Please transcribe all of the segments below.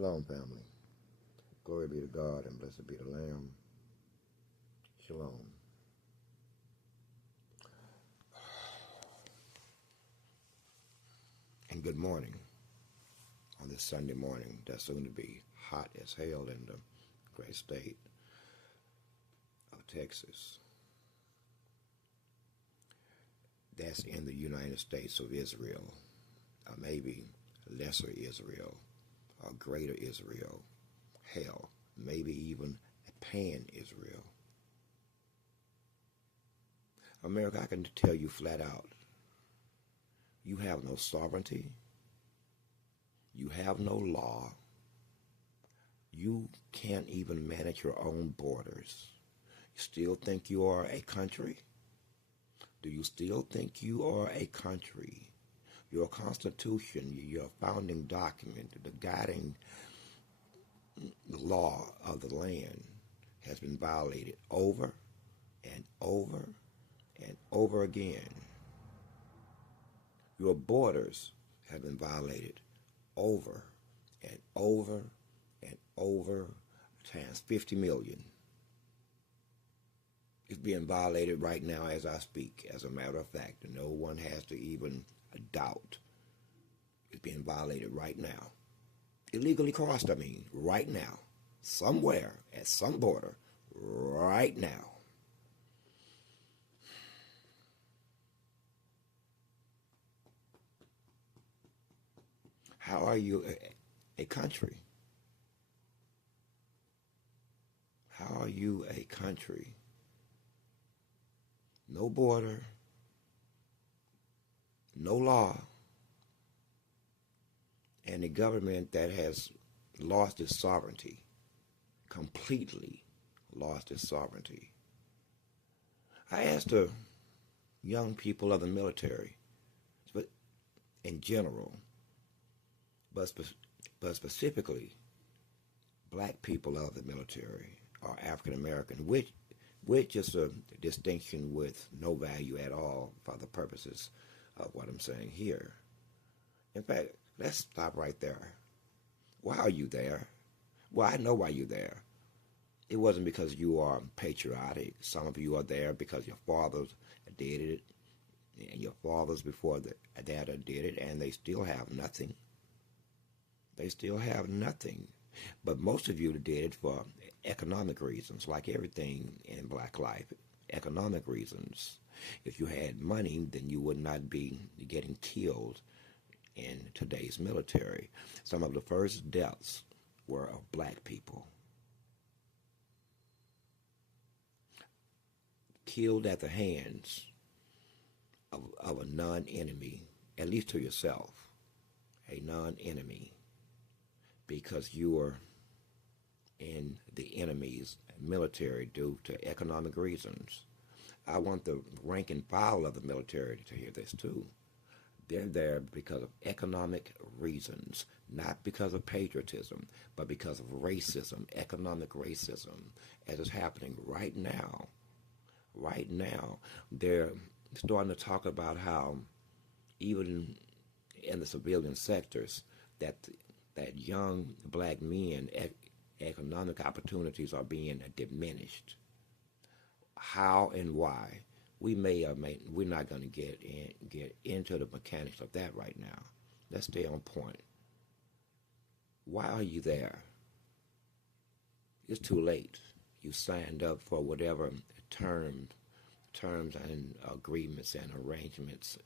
Shalom, family. Glory be to God and blessed be the Lamb. Shalom. And good morning on this Sunday morning that's soon to be hot as hell in the great state of Texas. That's in the United States of Israel, or maybe lesser Israel, or greater Israel. Hell, maybe even pan-Israel. America, I can tell you flat out, you have no sovereignty, you have no law, you can't even manage your own borders. You still think you are a country? Do you still think you are a country? Your Constitution, your founding document, the guiding law of the land has been violated over and over and over again. Your borders have been violated over and over and over times 50 million. It's being violated right now as I speak, as a matter of fact. No one has to even doubt. It's being violated right now. Illegally crossed, right now. Somewhere, at some border, right now. How are you a country? How are you a country? No border, no law, and a government that has lost its sovereignty, completely lost its sovereignty. I asked the young people of the military, but in general, but specifically black people of the military or African American, which is a distinction with no value at all for the purposes of what I'm saying here. In fact, let's stop right there. Why are you there? Well, I know why you're there. It wasn't because you are patriotic. Some of you are there because your fathers did it, and your fathers before that did it, and they still have nothing. They still have nothing. But most of you did it for economic reasons, like everything in black life. Economic reasons. If you had money, then you would not be getting killed in today's military. Some of the first deaths were of black people. Killed at the hands of a non-enemy, at least to yourself, a non-enemy, because you were in the enemy's military due to economic reasons. I want the rank and file of the military to hear this too. They're there because of economic reasons, not because of patriotism, but because of racism, economic racism, as is happening right now. Right now, they're starting to talk about how even in the civilian sectors that young black men, economic opportunities are being diminished. How and why? We may or may we're not going to get into the mechanics of that right now. Let's stay on point. Why are you there? It's too late. You signed up for whatever terms and agreements and arrangements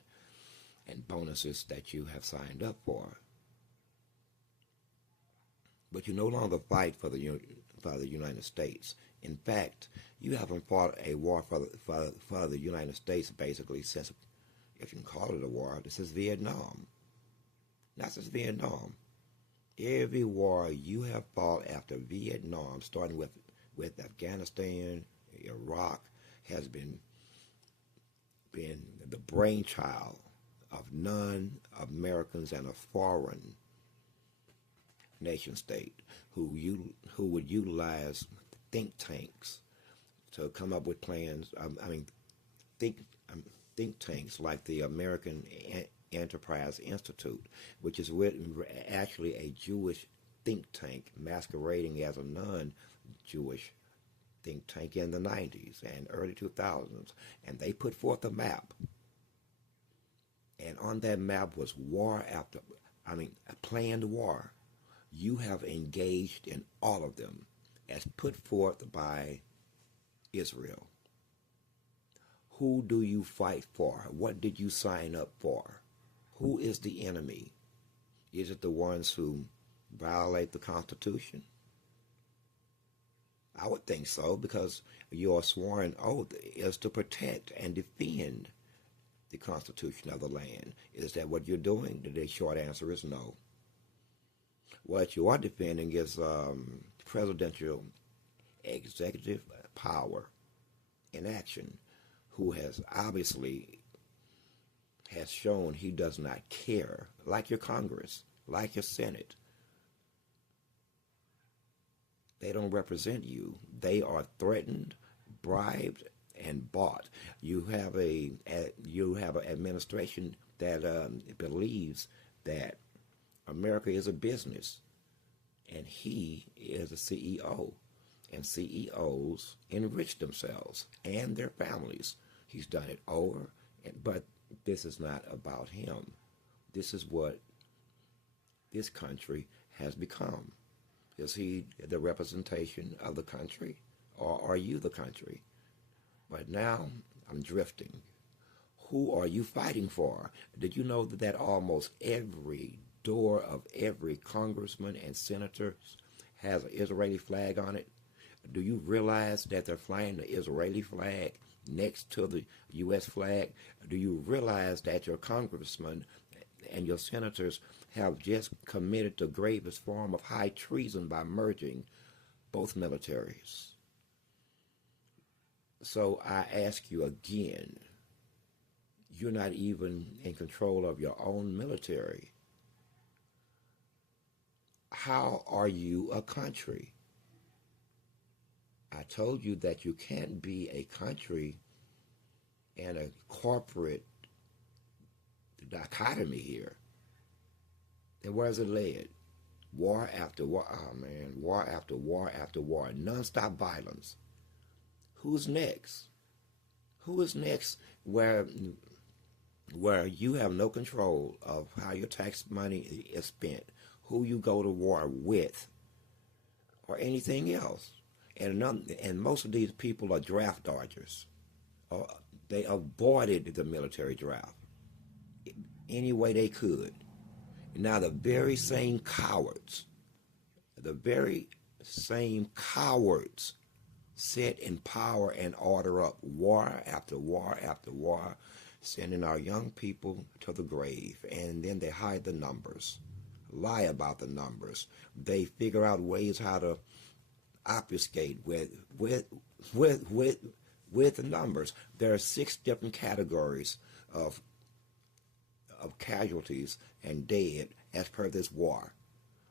and bonuses that you have signed up for. But you no longer fight for the United States. In fact, you haven't fought a war for the United States basically since, if you can call it a war, this is Vietnam. Not since Vietnam. Every war you have fought after Vietnam, starting with Afghanistan, Iraq, has been the brainchild of non-Americans and a foreign nation state who would utilize think tanks to come up with plans. Think tanks like the American Enterprise Institute, which is actually a Jewish think tank masquerading as a non-Jewish think tank in the 90s and early 2000s, and they put forth a map. And on that map was a planned war. You have engaged in all of them as put forth by Israel. Who do you fight for? What did you sign up for? Who is the enemy? Is it the ones who violate the Constitution? I would think so, because your sworn oath is to protect and defend the Constitution of the land. Is that what you're doing? The short answer is no. What you are defending is presidential executive power in action, who has obviously has shown he does not care, like your Congress, like your Senate. They don't represent you. They are threatened, bribed, and bought. You have an administration that believes that America is a business, and he is a CEO, and CEOs enrich themselves and their families. He's done it over, but this is not about him. This is what this country has become. Is he the representation of the country, or are you the country? But now I'm drifting. Who are you fighting for? Did you know that almost every door of every congressman and senator has an Israeli flag on it? Do you realize that they're flying the Israeli flag next to the U.S. flag? Do you realize that your congressmen and your senators have just committed the gravest form of high treason by merging both militaries? So I ask you again, you're not even in control of your own military. How are you a country? I told you that you can't be a country and a corporate dichotomy here. And where's it led? War after war. Oh man, war after war after war. Non-stop violence. Who's next? Who is next where you have no control of how your tax money is spent, who you go to war with, or anything else? And most of these people are draft dodgers. They avoided the military draft any way they could. Now the very same cowards set in power and order up war after war after war, sending our young people to the grave, and then they hide the numbers, lie about the numbers. They figure out ways how to obfuscate with the numbers. There are 6 different categories of casualties and dead as per this war.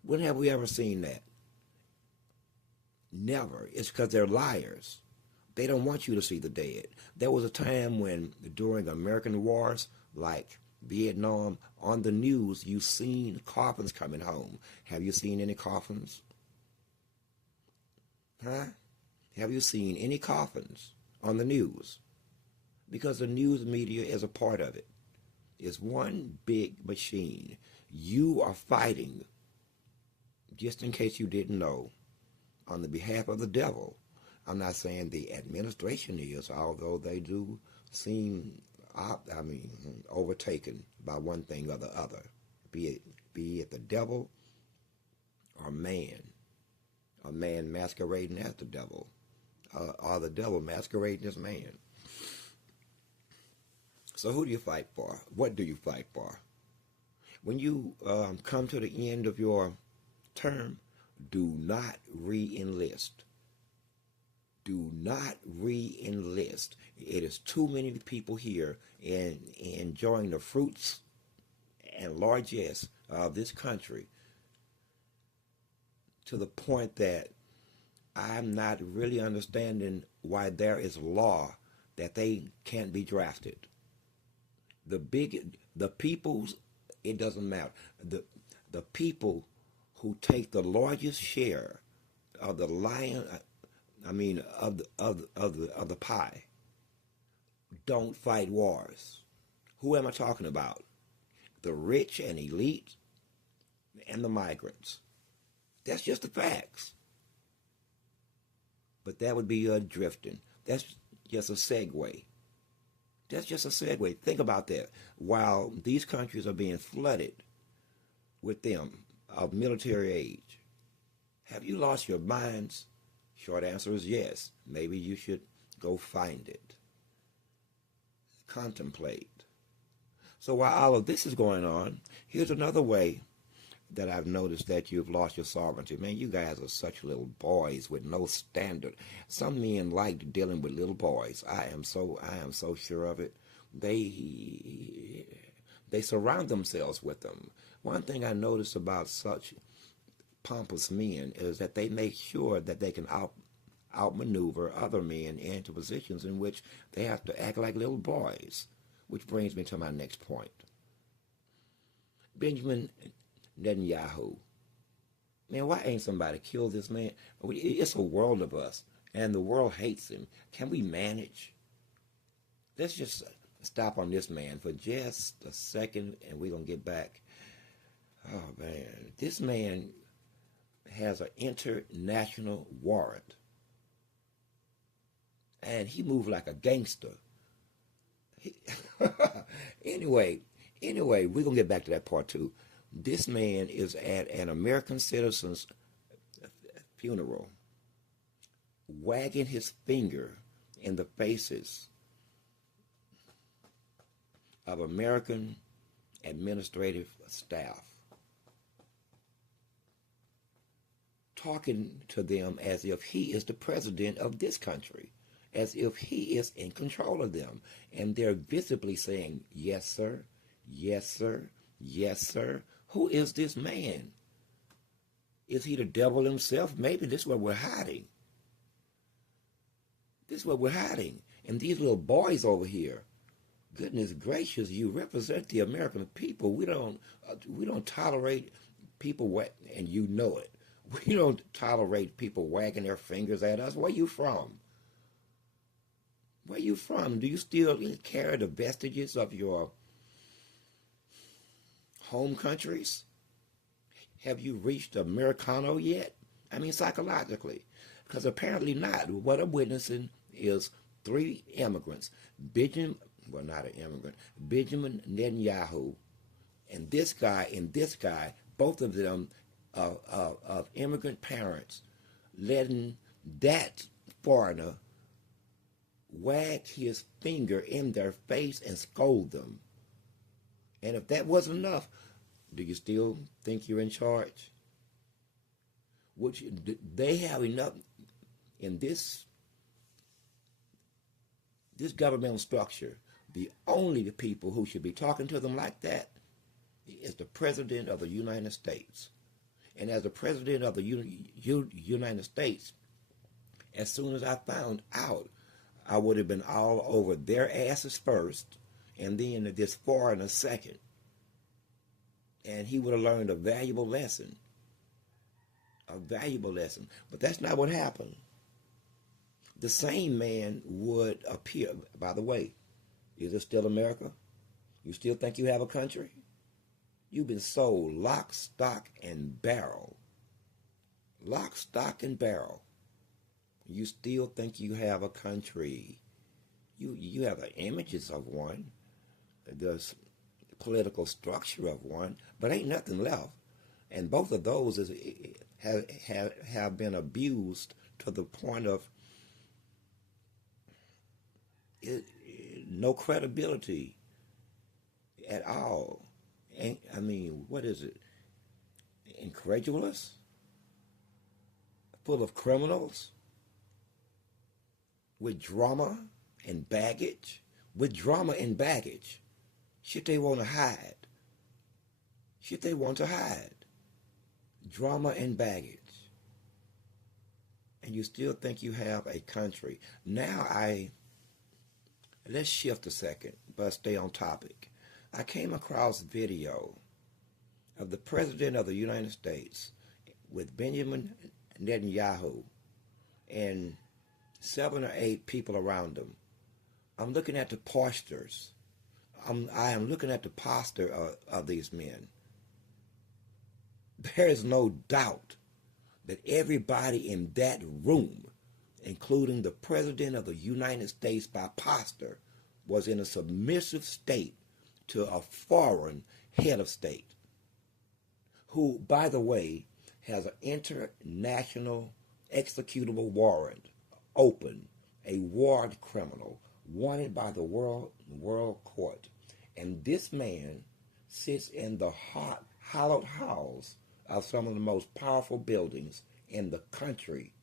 When have we ever seen that? Never. It's because they're liars. They don't want you to see the dead. There was a time when, during American wars, like Vietnam, on the news, you've seen coffins coming home. Have you seen any coffins? Huh? Have you seen any coffins on the news? Because the news media is a part of it. It's one big machine. You are fighting, just in case you didn't know, on the behalf of the devil. I'm not saying the administration is, although they do seem, overtaken by one thing or the other, be it the devil or man masquerading as the devil, or the devil masquerading as man. So who do you fight for? What do you fight for? When you come to the end of your term, do not re-enlist. Do not re-enlist. It is too many people here enjoying the fruits and largesse of this country, to the point that I'm not really understanding why there is law that they can't be drafted. The peoples, it doesn't matter. The people who take the largest share of the lion, of the pie, don't fight wars. Who am I talking about? The rich and elite and the migrants. That's just the facts. But that would be drifting. That's just a segue. That's just a segue. Think about that. While these countries are being flooded with them of military age, have you lost your minds? Short answer is yes. Maybe you should go find it. Contemplate. So while all of this is going on, here's another way that I've noticed that you've lost your sovereignty. Man, you guys are such little boys with no standard. Some men like dealing with little boys. I am so sure of it. They surround themselves with them. One thing I notice about such pompous men is that they make sure that they can outmaneuver other men into positions in which they have to act like little boys. Which brings me to my next point. Benjamin Netanyahu. Man, why ain't somebody killed this man? It's a world of us, and the world hates him. Can we manage? Let's just stop on this man for just a second, and we're going to get back. Oh, man. This man has an international warrant, and he moved like a gangster. Anyway, we're going to get back to that part too. This man is at an American citizen's funeral, wagging his finger in the faces of American administrative staff, talking to them as if he is the president of this country, as if he is in control of them. And they're visibly saying, yes, sir, yes, sir, yes, sir. Who is this man? Is he the devil himself? Maybe this is what we're hiding. This is what we're hiding. And these little boys over here, goodness gracious, you represent the American people. We don't tolerate people, and you know it. We don't tolerate people wagging their fingers at us. Where you from? Where you from? Do you still carry the vestiges of your home countries? Have you reached Americano yet? I mean, psychologically. Because apparently not. What I'm witnessing is 3 immigrants. Benjamin Netanyahu, and this guy, both of them of immigrant parents, letting that foreigner wag his finger in their face and scold them. And if that wasn't enough, do you still think you're in charge? They have enough in this governmental structure. The only people who should be talking to them like that is the President of the United States. And as the President of the United States, as soon as I found out, I would have been all over their asses first, and then this foreigner second. And he would have learned a valuable lesson. A valuable lesson. But that's not what happened. The same man would appear. By the way, is it still America? You still think you have a country? You've been sold lock, stock, and barrel. Lock, stock, and barrel. You still think you have a country. You have the images of one, the political structure of one, but ain't nothing left. And both of those have been abused to the point of no credibility at all. I mean, what is it? Incredulous? Full of criminals? With drama and baggage? With drama and baggage. Shit they want to hide. Shit they want to hide. Drama and baggage. And you still think you have a country. Now let's shift a second, but stay on topic. I came across video of the President of the United States with Benjamin Netanyahu and 7 or 8 people around him. I'm looking at the postures. I am looking at the posture of these men. There is no doubt that everybody in that room, including the President of the United States by posture, was in a submissive state to a foreign head of state, who, by the way, has an international executable warrant open, a warrant criminal wanted by the world court. And this man sits in the hollowed halls of some of the most powerful buildings in the country,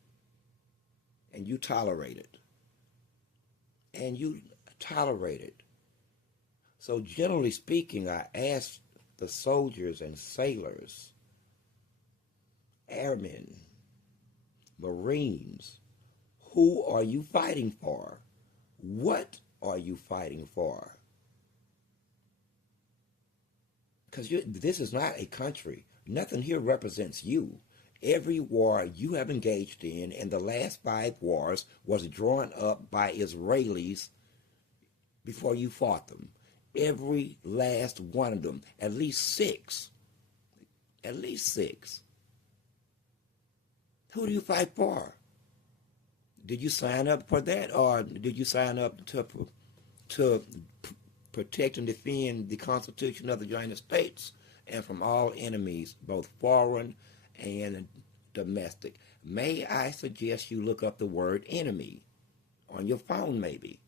and you tolerate it. And you tolerate it. So generally speaking, I ask the soldiers and sailors, airmen, Marines, who are you fighting for? What are you fighting for? Because this is not a country. Nothing here represents you. Every war you have engaged in the last 5 wars, was drawn up by Israelis before you fought them. Every last one of them. At least 6. At least 6. Who do you fight for? Did you sign up for that, or did you sign up to protect and defend the Constitution of the United States and from all enemies, both foreign and domestic? May I suggest you look up the word enemy on your phone maybe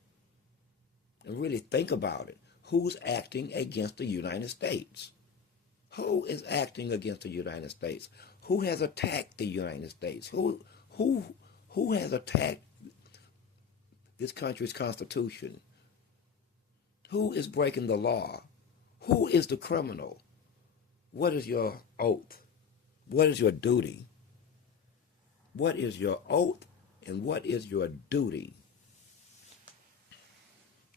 and really think about it. Who's acting against the United States? Who is acting against the United States? Who has attacked the United States? Who has attacked this country's Constitution? Who is breaking the law? Who is the criminal? What is your oath? What is your duty? What is your oath and what is your duty?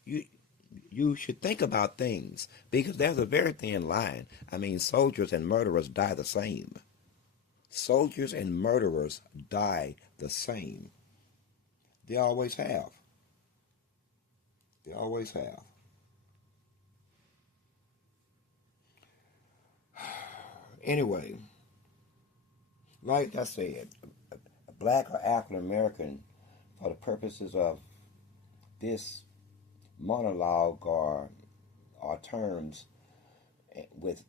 You should think about things, because there's a very thin line. I mean, soldiers and murderers die the same. Soldiers and murderers die the same. They always have. They always have. Anyway, like I said, a black or African American, for the purposes of this monologue or terms with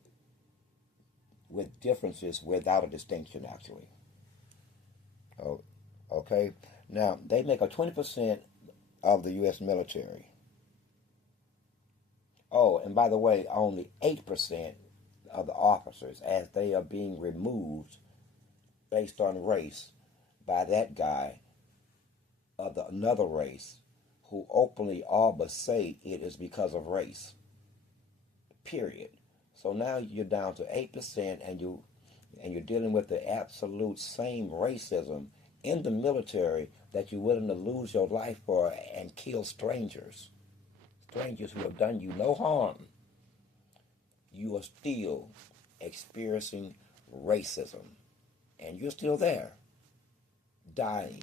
differences without a distinction, actually. Oh, okay? Now, they make up 20% of the U.S. military. Oh, and by the way, only 8% of the officers, as they are being removed based on race by that guy of another race who openly all but say it is because of race. Period. So now you're down to 8%, and you're dealing with the absolute same racism in the military that you're willing to lose your life for and kill strangers who have done you no harm. You are still experiencing racism, and you're still there, dying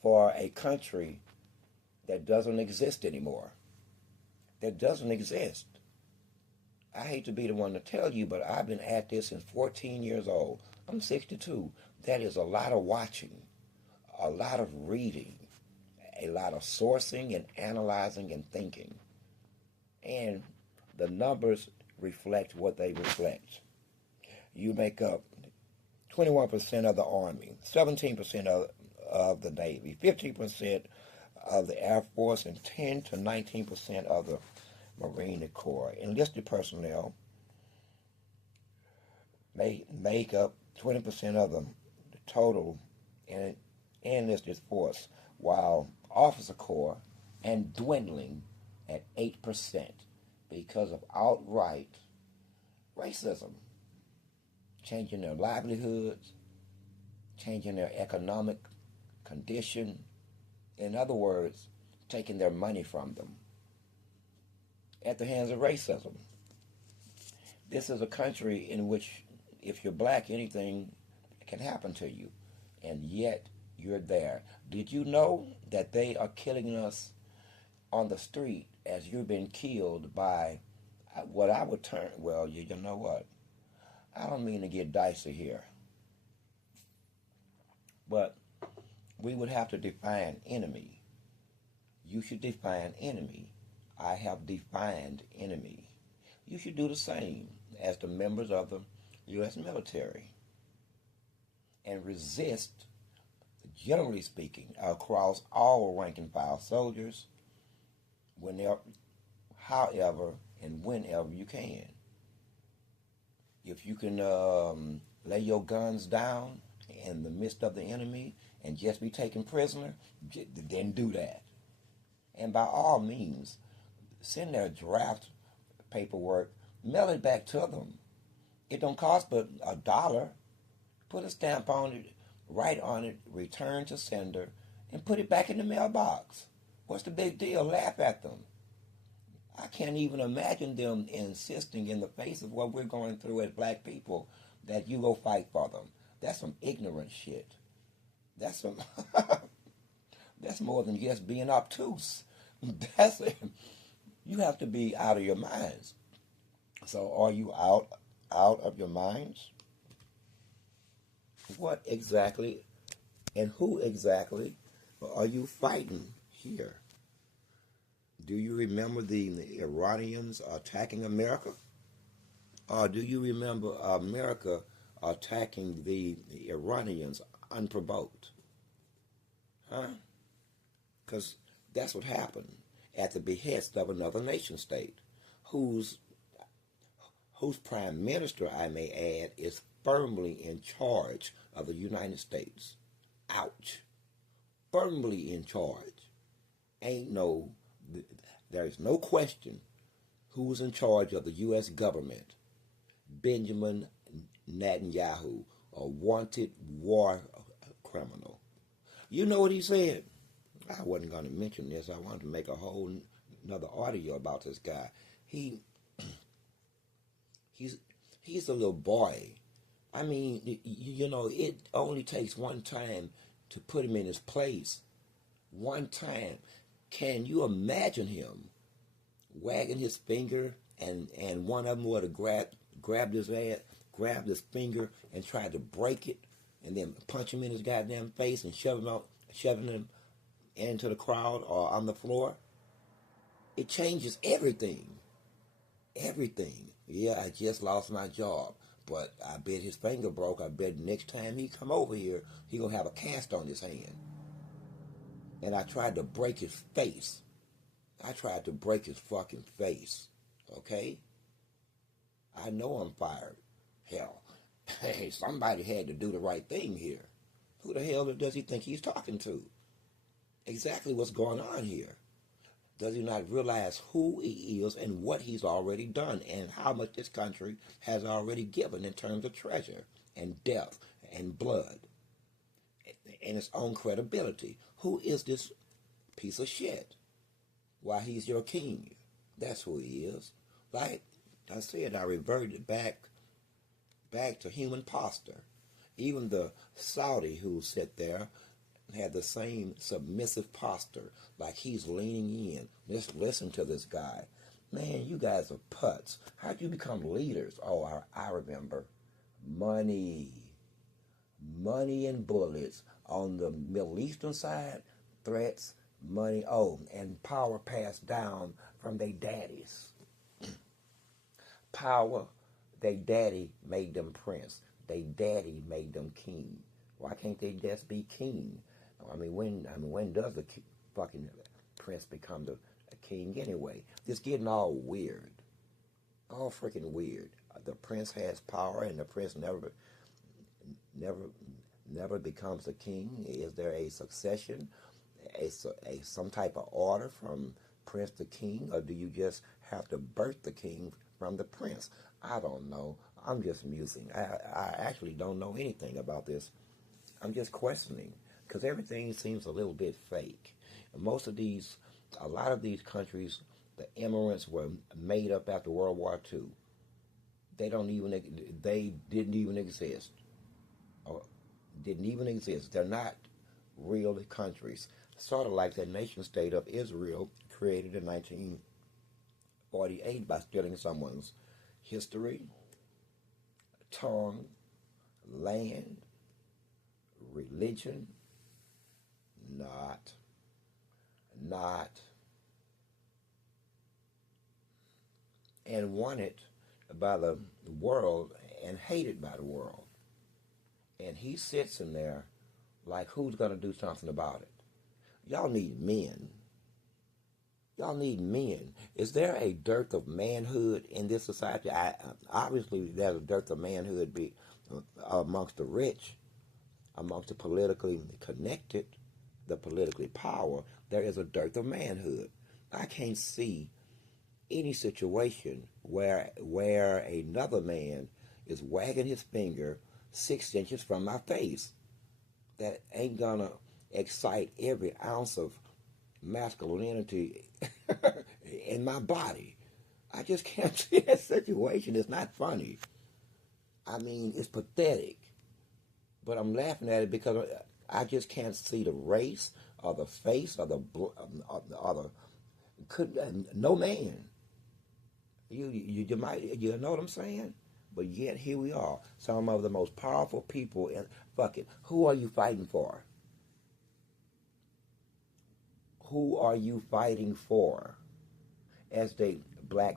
for a country that doesn't exist anymore. That doesn't exist. I hate to be the one to tell you, but I've been at this since 14 years old. I'm 62. That is a lot of watching, a lot of reading, a lot of sourcing and analyzing and thinking. And the numbers reflect what they reflect. You make up 21% of the Army, 17% of the Navy, 15% of the Air Force, and 10 to 19% of the Marine Corps. Enlisted personnel make up 20% of the total enlisted force, while officer corps and dwindling at 8% because of outright racism, changing their livelihoods, changing their economic condition. In other words, taking their money from them at the hands of racism. This is a country in which If you're black, anything can happen to you, and yet you're there. Did you know that they are killing us on the street as you've been killed by what I would term, well, you know what? I don't mean to get dicey here, but we would have to define enemy. You should define enemy. I have defined enemy. You should do the same as the members of the U.S. military and resist, generally speaking, across all rank and file soldiers whenever, however, and whenever you can. If you can lay your guns down in the midst of the enemy and just be taken prisoner, then do that. And by all means, send their draft paperwork, mail it back to them. It don't cost but $1. Put a stamp on it, write on it, return to sender, and put it back in the mailbox. What's the big deal? Laugh at them. I can't even imagine them insisting in the face of what we're going through as black people that you go fight for them. That's some ignorant shit. That's some that's more than just being obtuse. That's it. You have to be out of your minds. So are you out of your minds? What exactly and who exactly are you fighting here? Do you remember the Iranians attacking America? Or do you remember America attacking the Iranians unprovoked? Huh? Because that's what happened at the behest of another nation state whose prime minister, I may add, is firmly in charge of the United States. Ouch. Firmly in charge. There's no question who's in charge of the U.S. government. Benjamin Netanyahu, a wanted war criminal. You know what he said? I wasn't going to mention this. I wanted to make a whole another audio about this guy. He's a little boy. I mean, you know, it only takes one time to put him in his place. One time. Can you imagine him wagging his finger and one of them would have grabbed his finger and tried to break it and then punch him in his goddamn face and shoving him into the crowd or on the floor? It changes everything. Everything. Yeah, I just lost my job, but I bet his finger broke. I bet next time he come over here, he gonna have a cast on his hand. And I tried to break his face. I tried to break his fucking face. Okay? I know I'm fired. Hell, hey, somebody had to do the right thing here. Who the hell does he think he's talking to? Exactly what's going on here. Does he not realize who he is and what he's already done and how much this country has already given in terms of treasure and death and blood and its own credibility? Who is this piece of shit? Why, he's your king. That's who he is. Like I said, I reverted back to human posture. Even the Saudi who sat there had the same submissive posture, like he's leaning in. Just listen to this guy. Man, you guys are putts. How'd you become leaders? Oh, I remember. Money and bullets. On the Middle Eastern side, threats, money, and power passed down from their daddies. Power, they daddy made them prince. They daddy made them king. Why can't they just be king? When does the fucking prince become the king anyway? It's getting all weird. All freaking weird. The prince has power and the prince never becomes a king. Is there a succession, some type of order from prince to king, or do you just have to birth the king from the prince? I don't know. I'm just musing. I actually don't know anything about this. I'm just questioning because everything seems a little bit fake. A lot of these countries, the immigrants were made up after World War II. They didn't even exist, or didn't even exist. They're not real countries. Sort of like the nation state of Israel, created in 1948 by stealing someone's history, tongue, land, religion, not, and wanted by the world and hated by the world. And he sits in there like, who's going to do something about it? Y'all need men. Y'all need men. Is there a dearth of manhood in this society? Obviously, there's a dearth of manhood amongst the rich, amongst the politically connected, the politically power. There is a dearth of manhood. I can't see any situation where another man is wagging his finger 6 inches from my face. That ain't gonna excite every ounce of masculinity in my body. I just can't see that situation. It's not funny. I mean, it's pathetic. But I'm laughing at it because I just can't see the race or the face or the no man. You might, you know what I'm saying? But yet here we are, some of the most powerful people in, fuck it, who are you fighting for? Who are you fighting for? As they black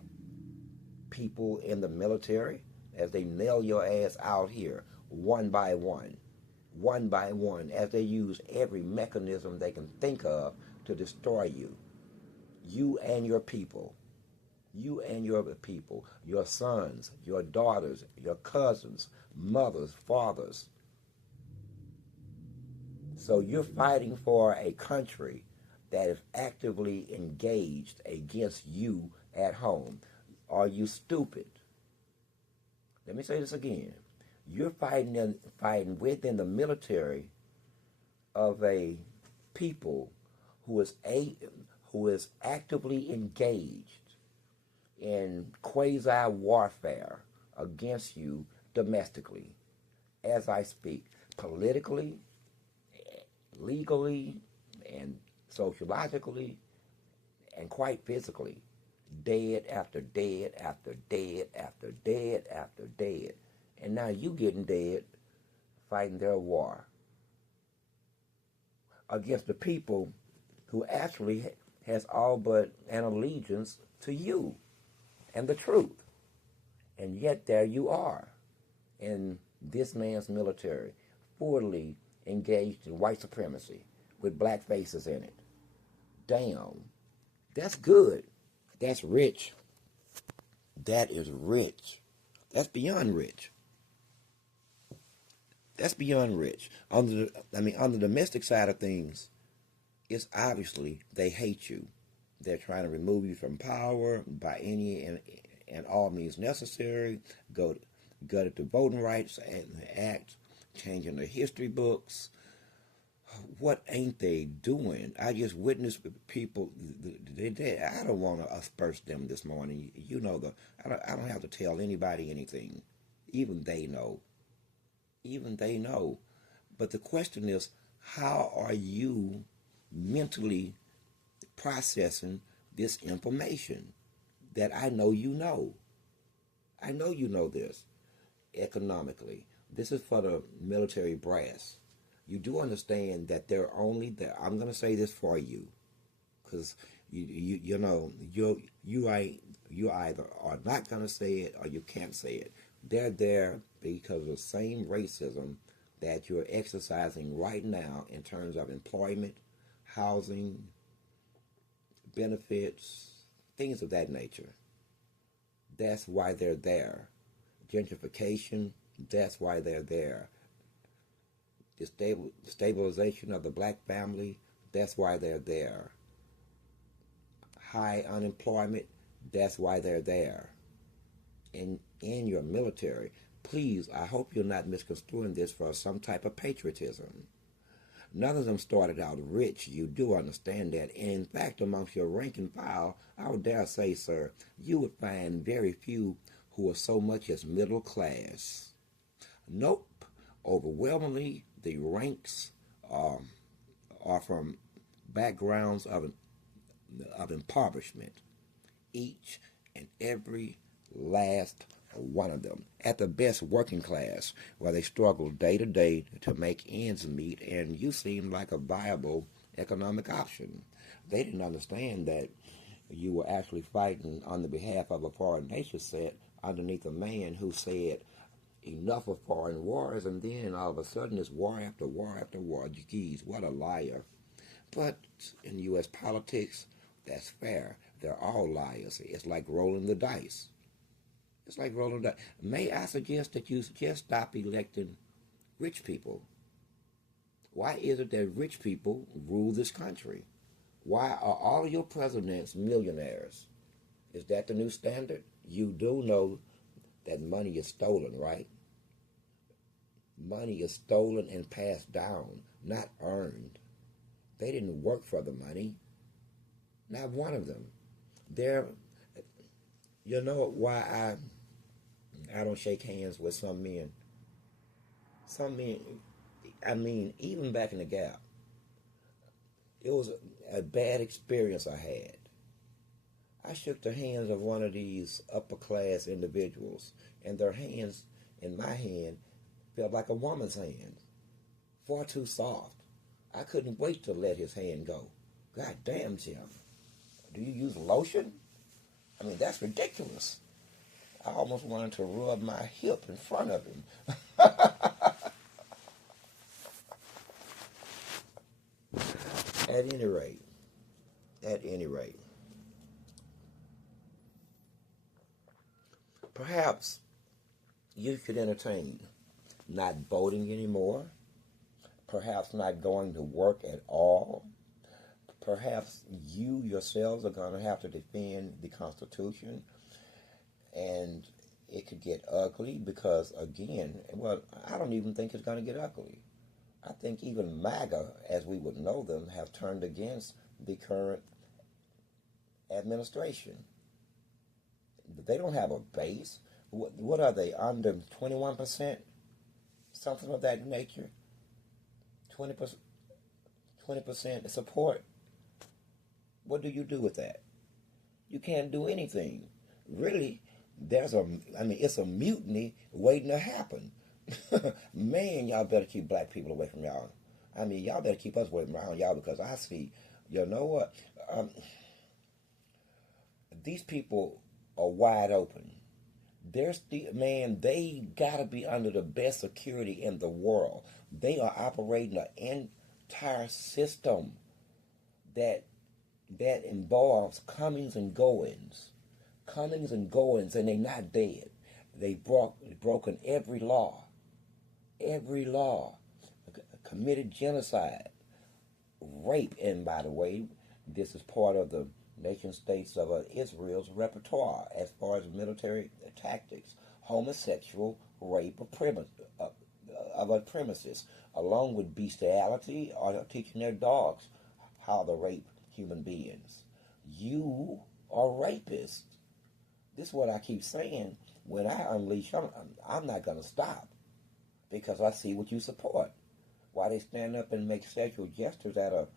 people in the military, as they nail your ass out here, one by one, as they use every mechanism they can think of to destroy you. You and your people. You and your people, your sons, your daughters, your cousins, mothers, fathers. So you're fighting for a country that is actively engaged against you at home. Are you stupid? Let me say this again. You're fighting within the military of a people who is actively engaged in quasi-warfare against you domestically, as I speak, politically, legally, and sociologically, and quite physically, dead after dead after dead after dead after dead. And now you getting dead fighting their war against the people who actually has all but an allegiance to you and the truth. And yet there you are in this man's military, fully engaged in white supremacy with black faces in it. Damn. That's good. That's rich. That is rich. That's beyond rich. That's beyond rich. On the domestic side of things, it's obviously they hate you. They're trying to remove you from power by any and all means necessary. Gut at the Voting Rights Act, changing the history books. What ain't they doing? I just witnessed people. I don't want to asperse them this morning. You know I don't have to tell anybody anything. Even they know. Even they know. But the question is, how are you mentally processing this information that I know you know? I know you know this. Economically, this is for the military brass. You do understand that they're only there. I'm going to say this for you, because you know you either are not going to say it or you can't say it. They're there because of the same racism that you're exercising right now in terms of employment, housing, benefits, things of that nature. That's why they're there. Gentrification, that's why they're there. The stabilization of the black family, that's why they're there. High unemployment, that's why they're there. In your military, please, I hope you're not misconstruing this for some type of patriotism. None of them started out rich. You do understand that. And in fact, amongst your rank and file, I would dare say, sir, you would find very few who are so much as middle class. Nope. Overwhelmingly, the ranks are from backgrounds of impoverishment. Each and every last one of them. At the best, working class, where they struggle day to day to make ends meet, and you seem like a viable economic option. They didn't understand that you were actually fighting on the behalf of a foreign nation set underneath a man who said, enough of foreign wars, and then all of a sudden it's war after war after war. Geez, what a liar. But in U.S. politics, that's fair. They're all liars. It's like rolling the dice. It's like rolling the dice. May I suggest that you just stop electing rich people? Why is it that rich people rule this country? Why are all of your presidents millionaires? Is that the new standard? You do know that money is stolen, right? Money is stolen and passed down, not earned. They didn't work for the money. Not one of them. You know why I don't shake hands with some men? Some men, I mean, even back in the Gap, it was a bad experience I had. I shook the hands of one of these upper class individuals, and their hands in my hand felt like a woman's hand, far too soft. I couldn't wait to let his hand go. God damn, Jim. Do you use lotion? I mean, that's ridiculous. I almost wanted to rub my hip in front of him. At any rate, perhaps you should entertain not voting anymore, perhaps not going to work at all. Perhaps you yourselves are going to have to defend the Constitution, and it could get ugly because, again, well, I don't even think it's going to get ugly. I think even MAGA, as we would know them, have turned against the current administration. They don't have a base. What are they, under 21%? Something of that nature? 20% support? What do you do with that? You can't do anything. Really, it's a mutiny waiting to happen. Man, y'all better keep black people away from y'all. I mean, y'all better keep us away from y'all, because I see, you know what? These people are wide open. They gotta be under the best security in the world. They are operating an entire system that involves comings and goings, and they're not dead. They've broken every law, committed genocide, rape, and by the way, this is part of the nation states of Israel's repertoire as far as military tactics: homosexual rape of a premises, along with bestiality, or teaching their dogs how to rape human beings. You are rapists. This is what I keep saying. When I unleash, I'm not going to stop, because I see what you support. Why they stand up and make sexual gestures at a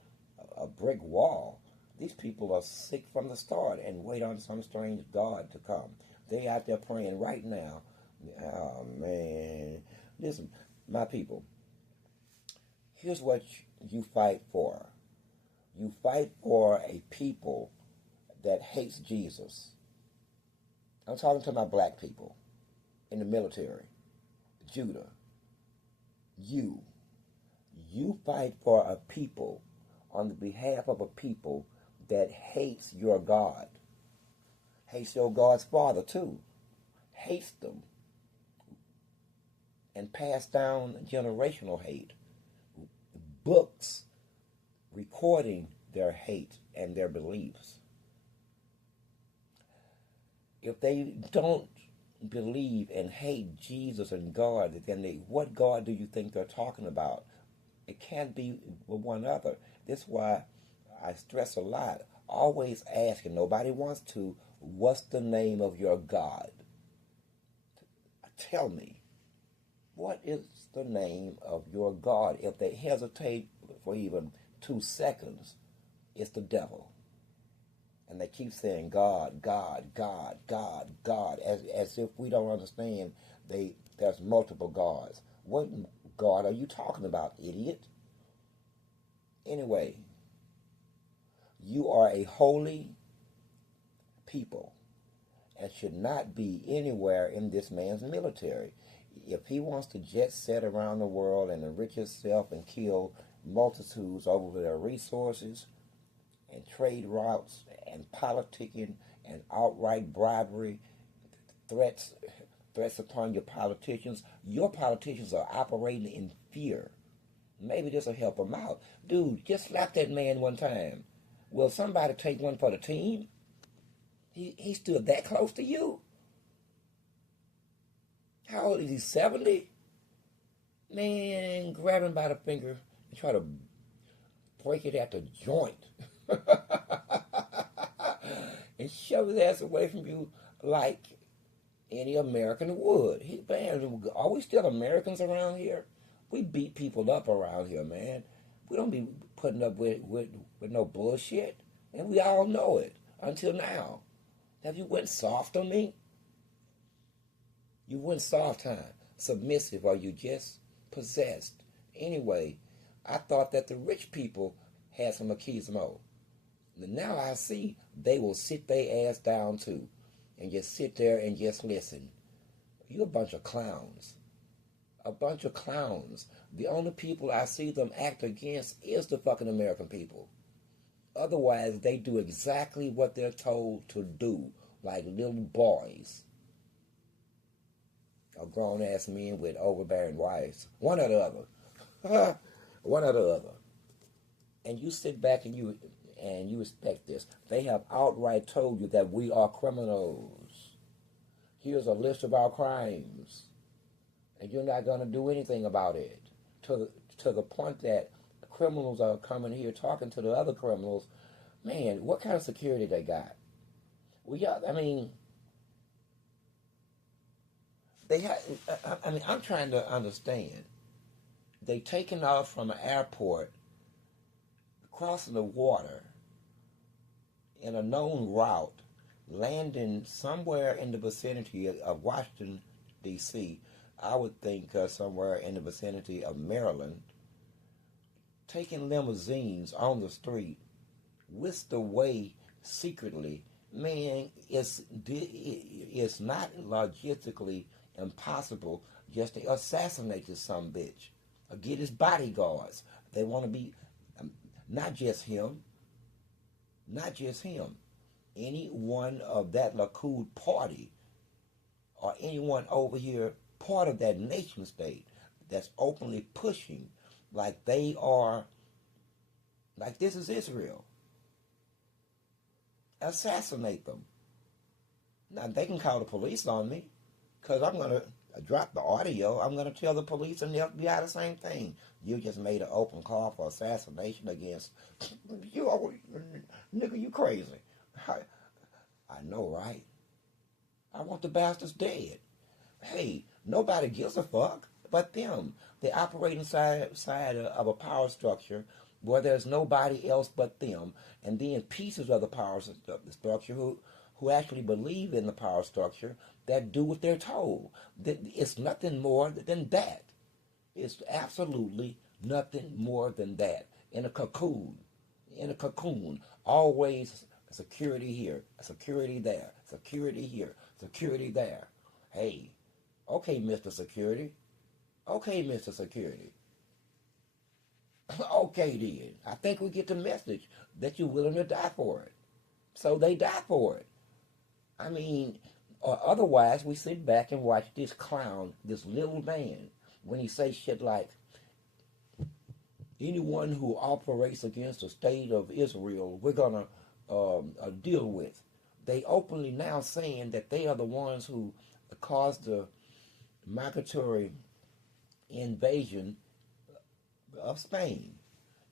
brick wall. These people are sick from the start and wait on some strange God to come. They out there praying right now. Oh, man. Listen, my people, here's what you fight for. You fight for a people that hates Jesus. I'm talking to my black people in the military. Judah, you fight for a people on the behalf of a people that hates your God. Hates your God's father too. Hates them. And pass down generational hate. Books recording their hate and their beliefs. If they don't believe and hate Jesus and God, then what God do you think they're talking about? It can't be one other. That's why I stress a lot. Always ask, and nobody wants to, what's the name of your God? Tell me, what is the name of your God? If they hesitate for even 2 seconds, it's the devil. And they keep saying God, God, God, God, God, as if we don't understand there's multiple gods. What God are you talking about, idiot? Anyway, you are a holy people and should not be anywhere in this man's military. If he wants to jet set around the world and enrich himself and kill multitudes over their resources and trade routes and politicking and outright bribery, threats upon your politicians are operating in fear. Maybe this will help them out. Dude, just slap that man one time. Will somebody take one for the team? He stood that close to you? How old is he, 70? Man, grab him by the finger and try to break it at the joint. And shove his ass away from you like any American would. Man, are we still Americans around here? We beat people up around here, man. We don't be putting up with no bullshit. And we all know it until now. Have you went soft on me? You went soft, huh? Submissive, or you just possessed? Anyway, I thought that the rich people had some machismo. Now I see they will sit their ass down too and just sit there and just listen. You a bunch of clowns. A bunch of clowns. The only people I see them act against is the fucking American people. Otherwise, they do exactly what they're told to do, like little boys. Or grown-ass men with overbearing wives. One or the other. One or the other. And you sit back and you respect this. They have outright told you that we are criminals. Here's a list of our crimes. And you're not going to do anything about it. To the point that criminals are coming here talking to the other criminals. Man, what kind of security they got? Well, yeah, I mean, I'm trying to understand. They taking off from an airport, crossing the water in a known route, landing somewhere in the vicinity of Washington, D.C., I would think somewhere in the vicinity of Maryland, taking limousines on the street, whisked away secretly. Man, it's not logistically impossible just to assassinate this some bitch or get his bodyguards. They want to be not just him, any one of that Likud party or anyone over here part of that nation state that's openly pushing like they are, like this is Israel. Assassinate them. Now they can call the police on me because I'm going to drop the audio. I'm going to tell the police and the FBI the same thing. You just made an open call for assassination against you. Nigga, you crazy. I know, right? I want the bastards dead. Hey, nobody gives a fuck but them. They operate inside of a power structure where there's nobody else but them, and then pieces of the power structure who actually believe in the power structure that do what they're told. It's nothing more than that. It's absolutely nothing more than that. In a cocoon, always security here, security there, security here, security there. Hey, okay, Mr. Security. Okay, Mr. Security. Okay, then. I think we get the message that you're willing to die for it. So they die for it. I mean, or otherwise we sit back and watch this clown, this little man, when he says shit like, anyone who operates against the state of Israel, we're going to deal with. They openly now saying that they are the ones who caused the migratory invasion of Spain.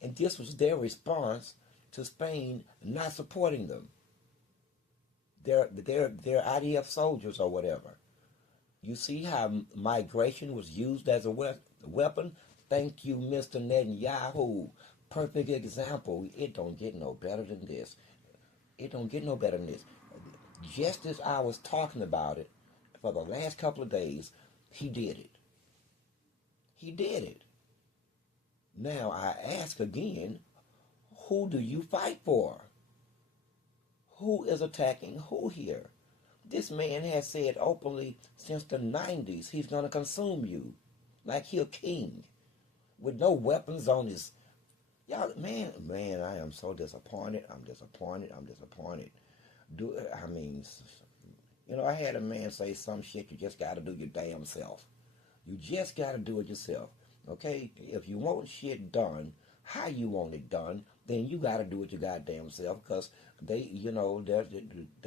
And this was their response to Spain not supporting them. They're IDF soldiers or whatever. You see how migration was used as a weapon? Thank you, Mr. Netanyahu. Perfect example. It don't get no better than this. It don't get no better than this. Just as I was talking about it for the last couple of days, he did it. He did it. Now I ask again, who do you fight for? Who is attacking who here? This man has said openly since the 90s he's going to consume you like he a king with no weapons on his. Y'all, man, I am so disappointed. I'm disappointed. I mean, I had a man say some shit. You just got to do your damn self. You just got to do it yourself. Okay? If you want shit done, how you want it done, then you got to do it your goddamn self, because they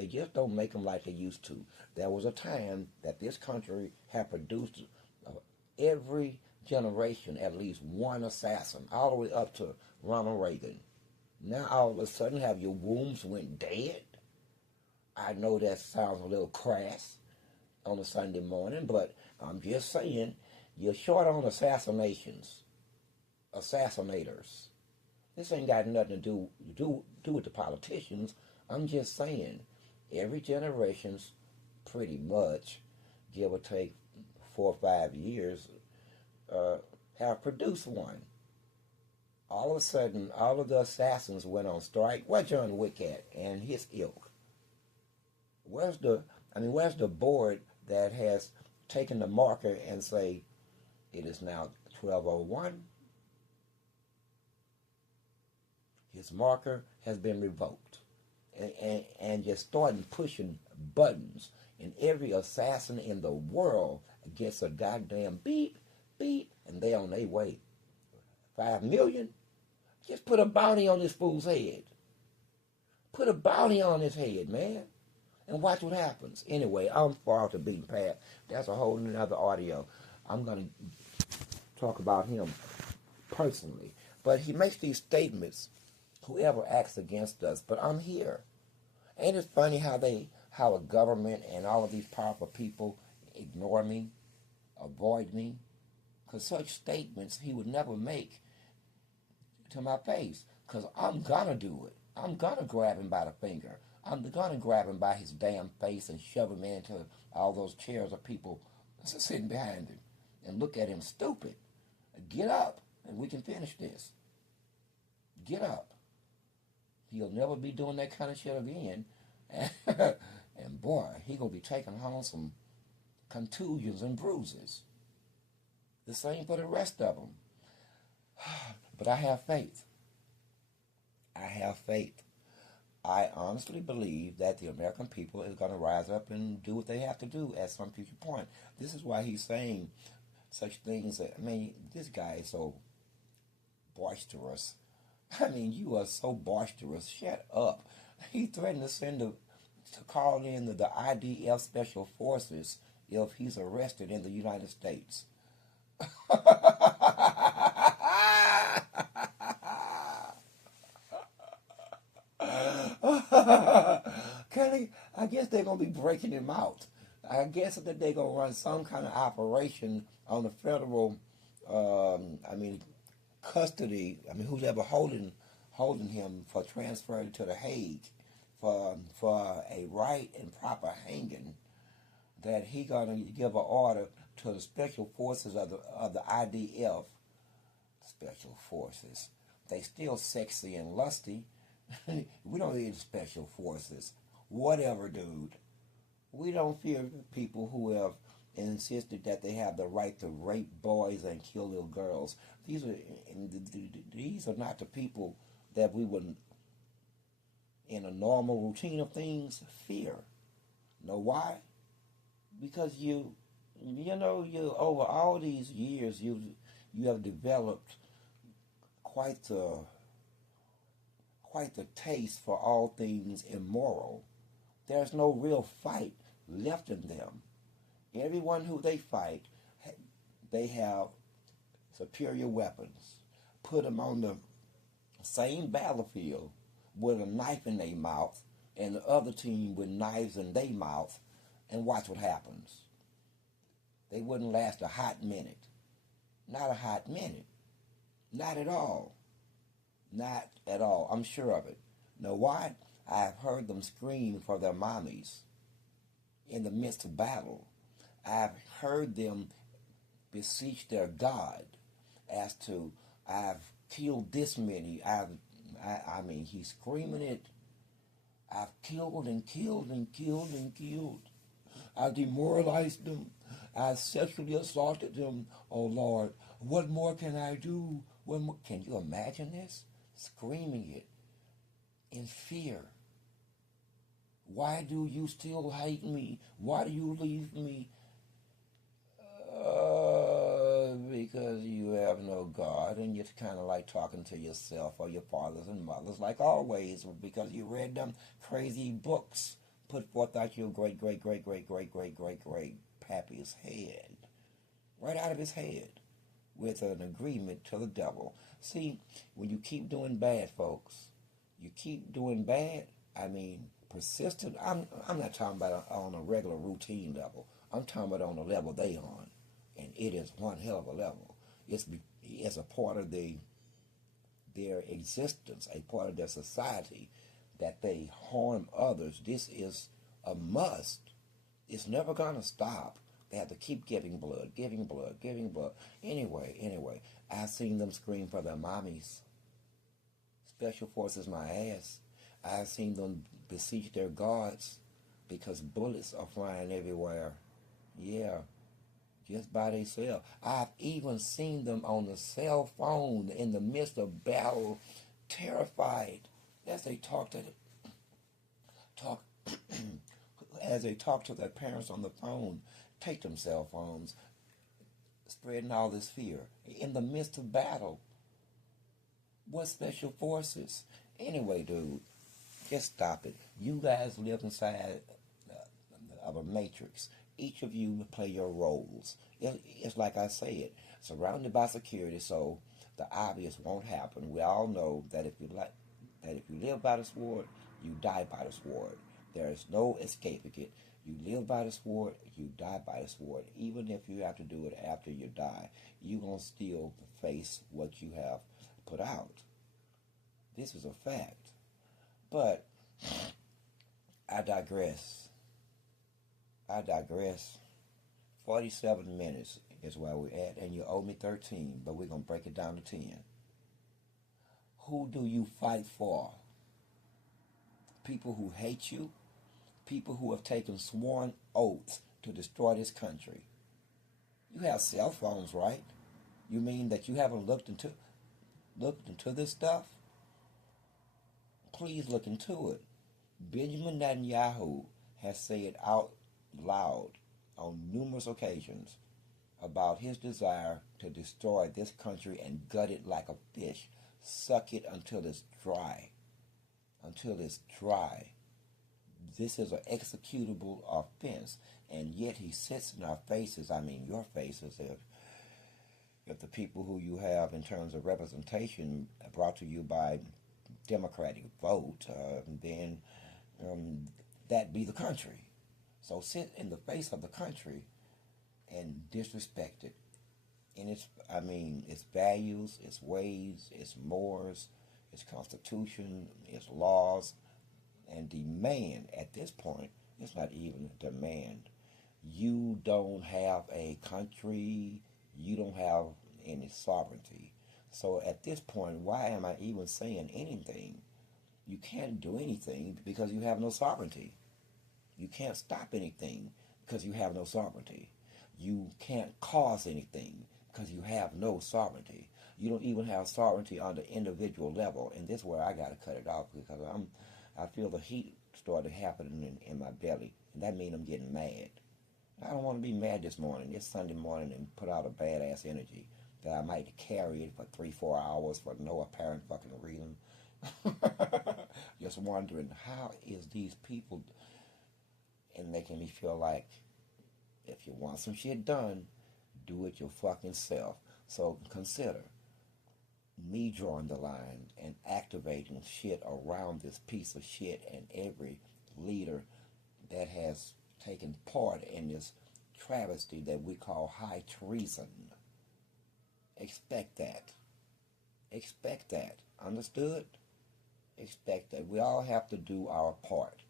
just don't make them like they used to. There was a time that this country had produced every generation at least one assassin, all the way up to Ronald Reagan. Now all of a sudden have your wombs went dead. I know that sounds a little crass on a Sunday morning, but I'm just saying, you're short on assassinators. This ain't got nothing to do with the politicians. I'm just saying, every generation's pretty much, give or take 4 or 5 years, have produced one. All of a sudden, all of the assassins went on strike. Where John Wick at and his ilk? Where's the board that has taken the marker and say, it is now 12:01? His marker has been revoked. And just starting pushing buttons. And every assassin in the world gets a goddamn beep, beep, and they on their way. 5 million? Just put a bounty on this fool's head. Put a bounty on his head, man. And watch what happens. Anyway, I'm far off the beaten path. That's a whole nother audio. I'm going to talk about him personally. But he makes these statements, whoever acts against us, but I'm here. Ain't it funny how a government and all of these powerful people ignore me, avoid me? Because such statements he would never make to my face. Because I'm going to do it. I'm going to grab him by the finger. I'm going to grab him by his damn face and shove him into all those chairs of people sitting behind him and look at him stupid. Get up and we can finish this. Get up. He'll never be doing that kind of shit again. And boy, he going to be taking home some contusions and bruises. The same for the rest of them. But I have faith. I have faith. I honestly believe that the American people is going to rise up and do what they have to do at some future point. This is why he's saying such things. This guy is so boisterous. You are so boisterous. Shut up. He threatened to call in the IDF Special Forces if he's arrested in the United States. Kelly, I guess they're going to be breaking him out. I guess that they're going to run some kind of operation on the federal, custody. Who's ever holding him for transferring to The Hague for a right and proper hanging, that he going to give an order to the special forces of the IDF. Special forces. They still sexy and lusty. We don't need special forces. Whatever, dude. We don't fear people who have insisted that they have the right to rape boys and kill little girls. These are not the people that we would, in a normal routine of things, fear. Know why? Because you over all these years you have developed quite the taste for all things immoral. There's no real fight left in them. Everyone who they fight, they have superior weapons. Put them on the same battlefield with a knife in their mouth and the other team with knives in their mouth, and watch what happens. They wouldn't last a hot minute. Not a hot minute. Not at all. Not at all. I'm sure of it. Know why? I've heard them scream for their mommies in the midst of battle. I've heard them beseech their God as to, I've killed this many. I mean, he's screaming it. I've killed and killed and killed and killed. I demoralized them. I sexually assaulted them. Oh Lord, what more can I do? What more? Can you imagine this? Screaming it in fear. Why do you still hate me? Why do you leave me? Because you have no God, and you're kind of like talking to yourself or your fathers and mothers, like always, because you read them crazy books put forth out your great pappy's head, right out of his head, with an agreement to the devil. See, when you keep doing bad, folks, you keep doing bad. I mean, persistent. I'm not talking about on a regular routine level. I'm talking about on the level they on. And it is one hell of a level. It's a part of their existence, a part of their society, that they harm others. This is a must. It's never going to stop. They have to keep giving blood, giving blood, giving blood. Anyway, I've seen them scream for their mommies. Special forces my ass. I've seen them beseech their guards because bullets are flying everywhere. Yeah. Just by themselves. I've even seen them on the cell phone in the midst of battle, terrified, as they talk as they talk to their parents on the phone, take them cell phones, spreading all this fear in the midst of battle. What special forces? Anyway, dude, just stop it. You guys live inside of a matrix. Each of you play your roles. It's like I said, surrounded by security, so the obvious won't happen. We all know that if you live by the sword, you die by the sword. There is no escaping it. You live by the sword, you die by the sword. Even if you have to do it after you die, you're going to still face what you have put out. This is a fact. But I digress. 47 minutes is where we're at, and you owe me 13, but we're going to break it down to 10. Who do you fight for? People who hate you? People who have taken sworn oaths to destroy this country? You have cell phones, right? You mean that you haven't looked into this stuff? Please look into it. Benjamin Netanyahu has said out loud on numerous occasions about his desire to destroy this country and gut it like a fish, suck it until it's dry. This is an executable offense, and yet he sits in our faces, I mean your faces, if the people who you have in terms of representation brought to you by democratic vote, then that be the country. So sit in the face of the country and disrespect it in its values, its ways, its mores, its constitution, its laws, and demand. At this point, it's not even a demand. You don't have a country. You don't have any sovereignty. So at this point, why am I even saying anything? You can't do anything because you have no sovereignty. You can't stop anything because you have no sovereignty. You can't cause anything because you have no sovereignty. You don't even have sovereignty on the individual level. And this is where I got to cut it off because I feel the heat started happening in my belly. And that means I'm getting mad. I don't want to be mad this Sunday morning, and put out a badass energy that I might carry it for 3-4 hours for no apparent fucking reason. Just wondering, how is these people, and making me feel like, if you want some shit done, do it your fucking self. So consider me drawing the line and activating shit around this piece of shit and every leader that has taken part in this travesty that we call high treason. Expect that. Expect that. Understood? Expect that. We all have to do our part.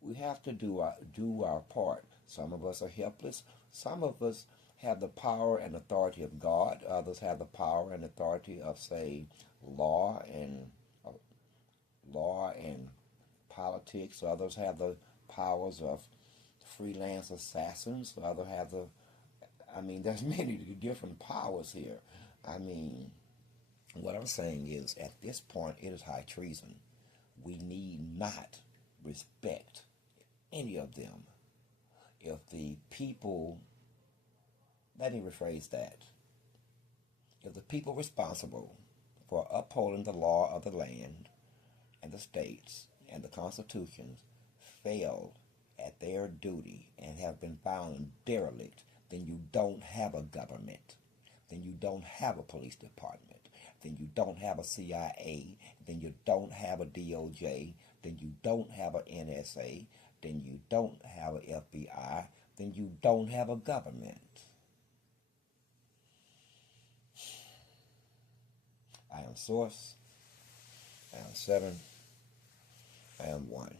We have to do our part. Some of us are helpless. Some of us have the power and authority of God. Others have the power and authority of, say, law and politics. Others have the powers of freelance assassins. Others have there's many different powers here. What I'm saying is, at this point, it is high treason. We need not respect any of them. If the people, let me rephrase that. If the people responsible for upholding the law of the land and the states and the constitutions failed at their duty and have been found derelict, then you don't have a government. Then you don't have a police department. Then you don't have a CIA. Then you don't have a DOJ. Then you don't have an NSA. Then you don't have an FBI. Then you don't have a government. I am Source. I am 7. I am 1.